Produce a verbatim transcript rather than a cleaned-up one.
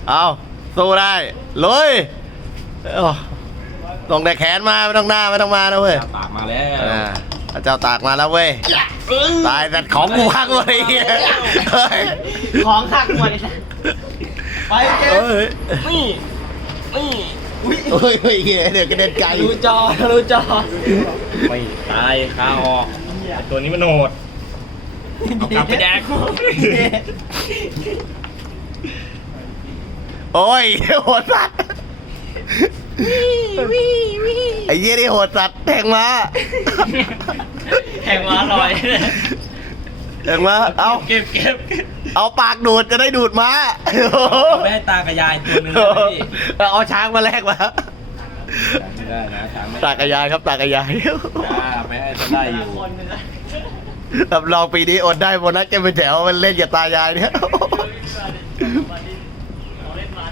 เอาสู้ได้ลุยส่งแต่แขนมาไม่ต้องหน้าไม่ต้องมานะเว้ยตากมาแล้วอ่าเจ้าตากมาแล้วเว้ยตายแต่ของกูพังเลยเฮ้ยของหักหมดเลยนะไปเกมเฮ้ยนี่นี่อุ้ยเฮ้ยเฮ้ยเดี๋ยวกระเด็นไกลรู้จอรู้จอไม่ตายคาออกแต่ตัวนี้มันโหดเอากลับไปแดกโอ้ยโหดสัตว์ไอ้เหี้ยนี่โหดสัตว์แทงมาแข่งมาลอยแทงมาเอาเก็บเก็บเอาปากดูดจะได้ดูดมาไม่ให้ตากระยายตัวนึงได้ไหมพี่เอาช้างมาแลกมาไม่ได้นะช้างไม่ตากระยายครับตากระยายจ้าไม่ให้จะได้อยู่คนนึงนะรับรองปีนี้อดได้โบนัสจะไปแถวมันเล่นกับตายายเนี่ย